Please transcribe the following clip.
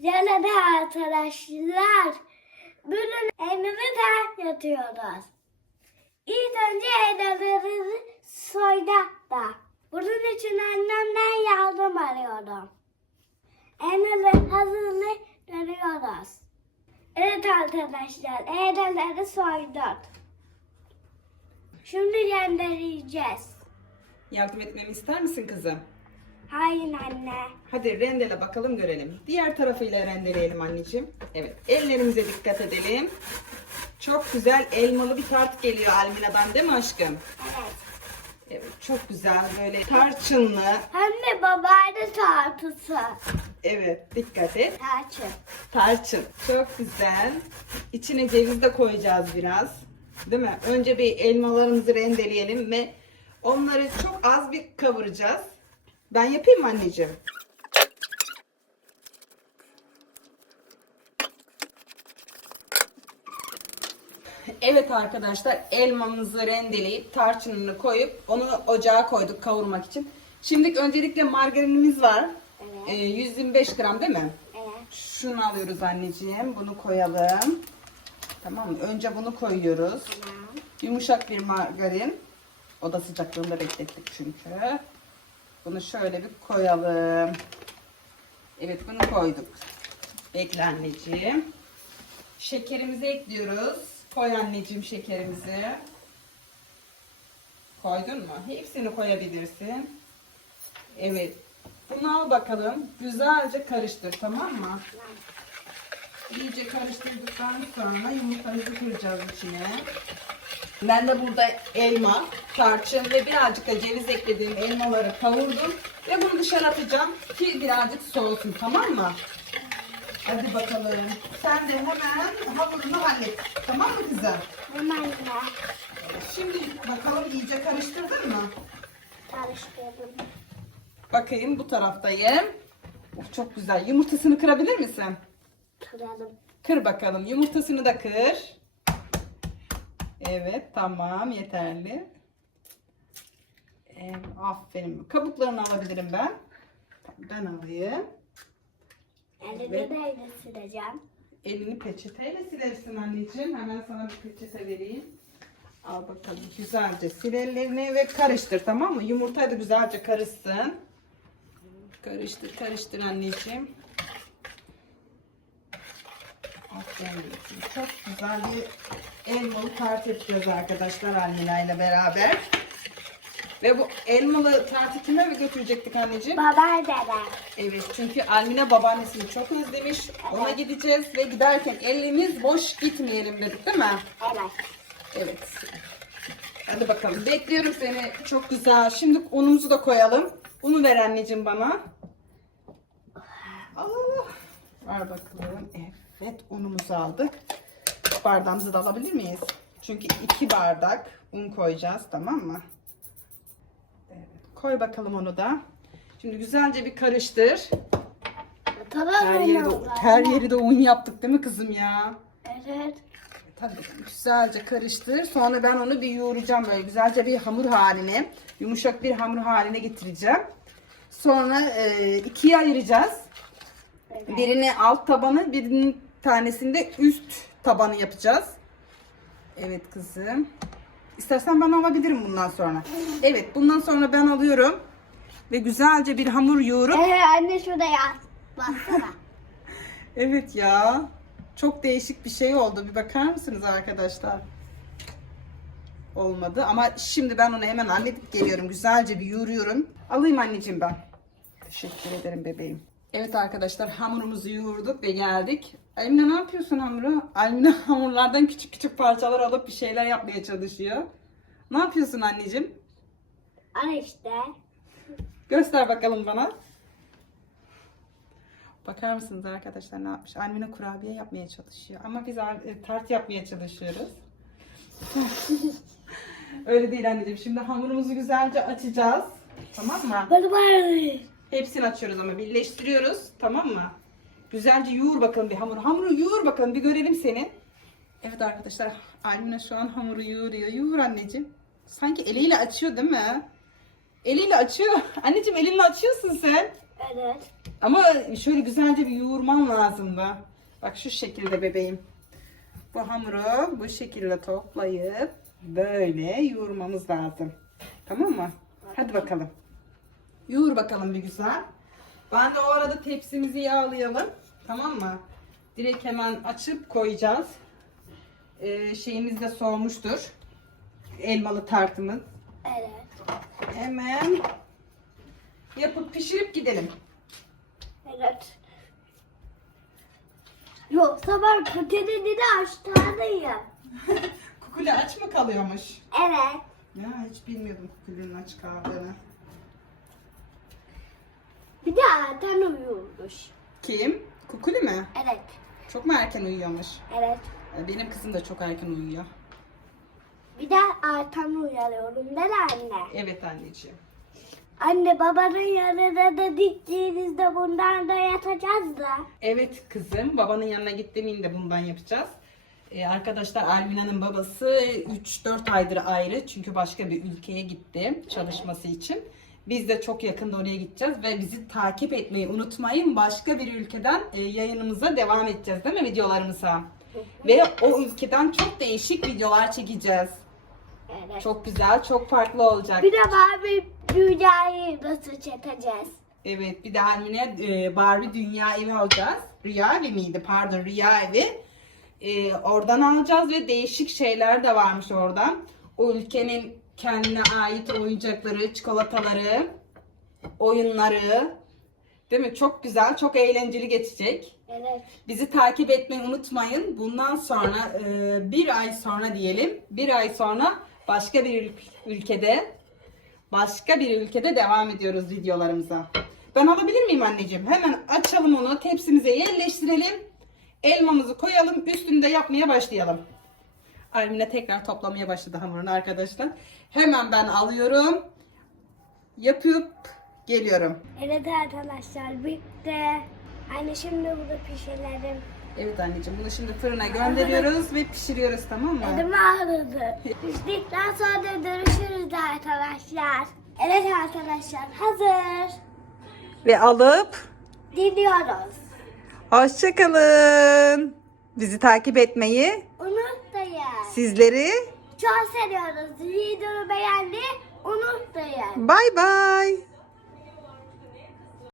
Yanada arkadaşlar. Bugün evimizde yatıyoruz. İlk önce evlerimizi soydak da. Bunun için annemden yardım arıyorum. Evleri hazırlayıp dönüyoruz. Evet arkadaşlar evleri soyduk. Şimdi rendeleyeceğiz. Yardım etmemi ister misin kızım? Hayır anne. Hadi rendele bakalım görelim. Diğer tarafıyla rendeleyelim anneciğim. Evet ellerimize dikkat edelim. Çok güzel elmalı bir tart geliyor Almina'dan değil mi aşkım? Evet. Evet çok güzel böyle tarçınlı. Hem de babayla tartısı. Evet dikkat et. Tarçın. Tarçın. Çok güzel. İçine ceviz de koyacağız biraz. Değil mi? Önce bir elmalarımızı rendeleyelim ve onları çok az bir kavuracağız. Ben yapayım mı anneciğim? Evet arkadaşlar elmamızı rendeleyip tarçınını koyup onu ocağa koyduk kavurmak için. Şimdi öncelikle margarinimiz var. Evet. Ee, 125 gram değil mi? Evet. Şunu alıyoruz anneciğim. Bunu koyalım. Tamam mı? Önce bunu koyuyoruz. Tamam. Yumuşak bir margarin. Oda sıcaklığında beklettik çünkü. Bunu şöyle bir koyalım. Evet bunu koyduk. Bekle. Şekerimizi ekliyoruz. Koy anneciğim şekerimizi. Koydun mu? Hepsini koyabilirsin. Evet. Bunu al bakalım. Güzelce karıştır tamam mı? İyice karıştırdıktan sonra yumurtamızı kıracağız içine. Ben de burada elma, tarçın ve birazcık da ceviz eklediğim elmaları kavurdum. Ve bunu dışarı atacağım ki birazcık soğusun tamam mı? Hadi bakalım. Sen de hemen hamurunu hallet. Tamam mı kızım? Tamam anne. Şimdi bakalım iyice karıştırdın mı? Karıştırdım. Bakayım bu taraftayım. Of, çok güzel. Yumurtasını kırabilir misin? Kıralım. Kır bakalım. Yumurtasını da kır. Evet tamam yeterli. Ee, aferin. Kabuklarını alabilirim ben. Ben alayım. Elini Evet. neyle sileceğim? Elini peçeteyle silersin anneciğim. Hemen sana bir peçete vereyim. Al bakalım. Güzelce sil ellerini ve karıştır tamam mı? Yumurta da güzelce karışsın. Karıştır karıştır anneciğim. Aferin. Çok güzel bir elmalı tart yapacağız arkadaşlar Almina ile beraber. Ve bu elmalı tartı kime götürecektik anneciğim? Baba dede. Evet çünkü Almina babaannesini çok özlemiş. Ona gideceğiz ve giderken elimiz boş gitmeyelim dedik değil mi? Evet. Evet. Hadi bakalım. Bekliyorum seni. Çok güzel. Şimdi unumuzu da koyalım. Unu ver anneciğim bana. Allah. Ver bakalım. Evet unumuzu aldık. Bardağımızı da alabilir miyiz? Çünkü iki bardak un koyacağız tamam mı? Evet. Koy bakalım onu da. Şimdi güzelce bir karıştır. Tamam Her yeri de, her yeri de un yaptık değil mi kızım ya? Evet. Tabii güzelce karıştır. Sonra ben onu bir yoğuracağım böyle güzelce bir hamur haline, yumuşak bir hamur haline getireceğim. Sonra e, ikiye ayıracağız. Evet. Birini alt tabanı, birinin tanesinde üst tabanı yapacağız. Evet kızım. İstersen ben alabilirim bundan sonra. Evet bundan sonra ben alıyorum. Ve güzelce bir hamur yoğurup Ee, anne şurada yaz. Baksana. Evet ya. Çok değişik bir şey oldu. Bir bakar mısınız arkadaşlar? Olmadı ama şimdi ben onu hemen halledip geliyorum. Güzelce bir yoğuruyorum. Alayım anneciğim ben. Teşekkür ederim bebeğim. Evet arkadaşlar hamurumuzu yoğurduk ve geldik. Almina ne yapıyorsun hamuru? Almina hamurlardan küçük küçük parçalar alıp bir şeyler yapmaya çalışıyor. Ne yapıyorsun anneciğim? Al işte. Göster bakalım bana. Bakar mısınız arkadaşlar ne yapmış? Almina kurabiye yapmaya çalışıyor. Ama biz e, tart yapmaya çalışıyoruz. Öyle değil anneciğim. Şimdi hamurumuzu güzelce açacağız. Tamam mı? Bak. Hepsini açıyoruz ama birleştiriyoruz. Tamam mı? Güzelce yoğur bakalım bir hamuru. Hamuru yoğur bakalım bir görelim seni. Evet arkadaşlar Almina şu an hamuru yoğuruyor. Yoğur anneciğim. Sanki eliyle açıyor değil mi? Eliyle açıyor. Anneciğim elinle açıyorsun sen. Evet. Ama şöyle güzelce bir yoğurman lazım da. Bak şu şekilde bebeğim. Bu hamuru bu şekilde toplayıp böyle yoğurmamız lazım. Tamam mı? Hadi bakalım. Yoğur bakalım bir güzel. Ben de o arada tepsimizi yağlayalım. Tamam mı? Direkt hemen açıp koyacağız. Ee, şeyimiz de soğumuştur. Elmalı tartımız. Evet. Hemen yapıp pişirip gidelim. Evet. Yoksa ben patatesi de aşağıdayım. Kukule aç mı kalıyormuş? Evet. Ya hiç bilmiyordum kukulenin aç kaldığını. Bir de Ertan uyuyormuş. Kim? Kukuli mi? Evet. Çok mu erken uyuyormuş? Evet. Ee, Benim kızım da çok erken uyuyor. Bir de Ertan uyanıyorum değil anne? Evet anneciğim. Anne babanın yanına da diktiğinizde bundan da yatacağız da. Evet kızım babanın yanına gittiğimde bundan yapacağız. Ee, arkadaşlar Almina'nın babası 3-4 aydır ayrı çünkü başka bir ülkeye gitti çalışması için. Biz de çok yakında oraya gideceğiz ve bizi takip etmeyi unutmayın. Başka bir ülkeden e, yayınımıza devam edeceğiz değil mi videolarımıza? Ve o ülkeden çok değişik videolar çekeceğiz. Evet. Çok güzel, çok farklı olacak. Bir de Barbie dünyayı nasıl çekeceğiz? Evet, bir de Almine e, Barbie Dünya Evi alacağız. Rüya Evi miydi? Pardon, Rüya Evi. E, oradan alacağız ve değişik şeyler de varmış oradan. O ülkenin kendine ait oyuncakları, çikolataları, oyunları. Değil mi? Çok güzel, çok eğlenceli geçecek. Evet. Bizi takip etmeyi unutmayın. Bundan sonra e, bir ay sonra diyelim. Bir ay sonra başka bir ül- ülkede başka bir ülkede devam ediyoruz videolarımıza. Ben alabilir miyim anneciğim? Hemen açalım onu. Tepsimize yerleştirelim. Elmamızı koyalım. Üstünü de yapmaya başlayalım. Almine tekrar toplamaya başladı hamurunu arkadaşlar. Hemen ben alıyorum. Yapıp geliyorum. Evet arkadaşlar bitti. Anne şimdi burada pişirelim. Evet anneciğim bunu şimdi fırına gönderiyoruz ve pişiriyoruz tamam mı? Elim ağrıdı. Piştikten sonra görüşürüz arkadaşlar. Evet arkadaşlar hazır. Ve alıp Gidiyoruz. hoşçakalın. Bizi takip etmeyi, Unutmayın. Sizleri Çok seviyoruz. Videoyu beğendi. Unutmayın. bay bay.